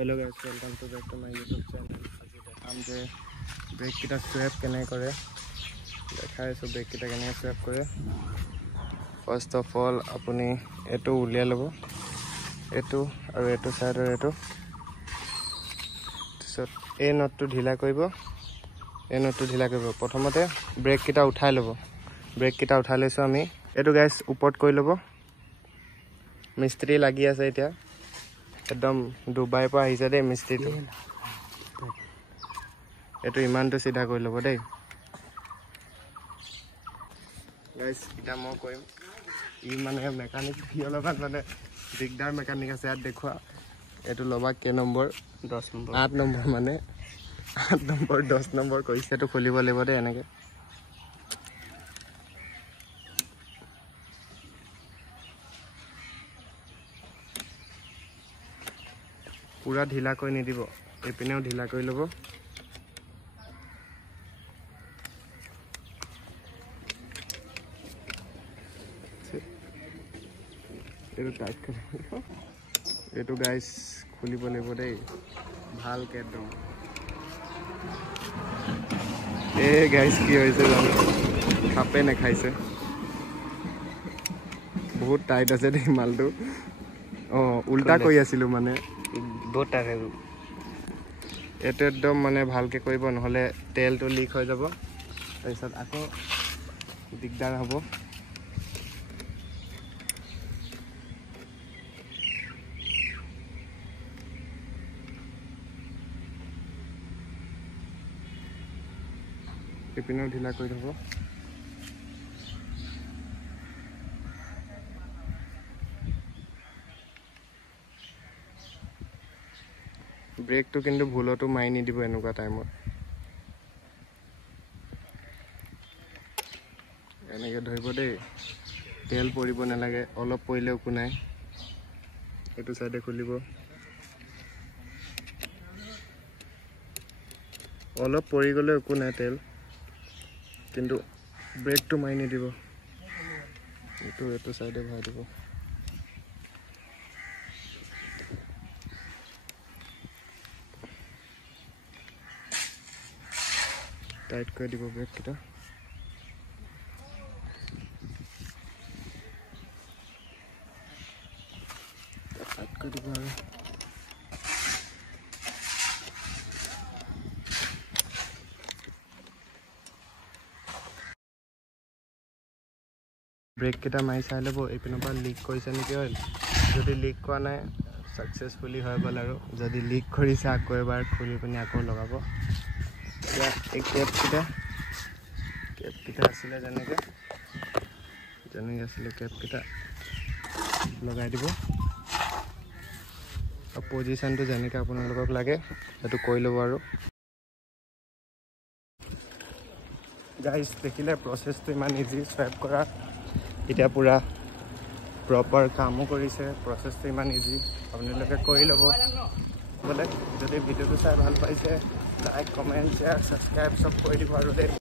hello guys welcome to back to my YouTube channel আজি দেখাম যে ব্ৰেক কিটা স্ৱেপ কেনে কৰে দেখাইছো ব্ৰেক কিটা কেনে স্ৱেপ কৰে ফাৰ্স্ট অফ অল আপুনি এটো উলিয়া লব এটো আৰু এটো সাইডৰ এটো সব এই নটটো ঢিলা কৰিব প্ৰথমতে ব্ৰেক কিটা উঠাই লব ব্ৰেক কিটা উঠাই লৈছো আমি এটো গাইস ওপৰত কৰি লব মিস্ত্ৰী লাগি আছে এতিয়া एकदम दुबई पर आइছে দে মিস্ত্ৰীটো এটো ইমানটো সিধা কৰি লব দেই গাইস এটা মই কইম ই মানে মেকানিক লগত মানে দিগদাৰ মেকানিক আছে ইয়াত দেখুৱা এটো লবা কে নম্বৰ 10 নম্বৰ 8 নম্বৰ মানে 8 নম্বৰ 10 নম্বৰ কৈছে তো খুলিব লাগিব দে এনেকে पूरा ढिला कोई नहीं दिबो एपिनेও ढिला कोई लबो एটো टाइट कर एটো गाइस खुलिबो लेबो दे ভাল के एकदम ए गाइस की होइसे जानो खापे ने खाइसे बहुत टाइट আছে দে মালটো उल्टा कोई आसिलु माने बोटा रे एते एकदम माने ভালকে কইব নহলে তেলটো লিক হৈ যাব তাৰপিছত আকৌ দিগদাৰ হ'ব এপিনেও ঢিলা কৰি থব ब्रेक तो किंतु भूलतो माइ नि दिबो एनुका टाइमत এনেকে ধৰিব দেই তেল পৰিব নালাগে অলপ পৰিলেও কো নাই এটো সাইডে খুলিব অলপ পৰি গলে কো নাই তেল কিন্তু ব্ৰেক তো মাই নি দিব এটো সাইডে ভৰাই দিব टाइट कर दिबो ब्रेक किटा टाइट कर दिबो ब्रेक किटा माइ চাই লব এপিনৰ লিক কৰিছে নেকি অইল যদি লিক কৰা নাই সাকসেসফুলি হৈ গল আৰু যদি লিক কৰিছে আকৌ এবাৰ খুলি পিনি আকৌ লগাব एक कैप किटा आছিলে জানেকে আছিলে कैप किटा লগাই দিব আৰু পজিশনটো জানেকে আপোনালোকক লাগে এটো কই লব আৰু গাইস দেখিলে প্ৰসেসটো ইমান ইজি স্ৱাইপ কৰা এটা পুৰা প্ৰপাৰ কামো কৰিছে প্ৰসেসটো ইমান ইজি আপোনালোকে কৰি লব বলে যদি ভিডিওটো চাই ভাল পাইছে লাইক কমেন্ট শেয়াৰ সাবস্ক্ৰাইব সব কৰি দিব আৰু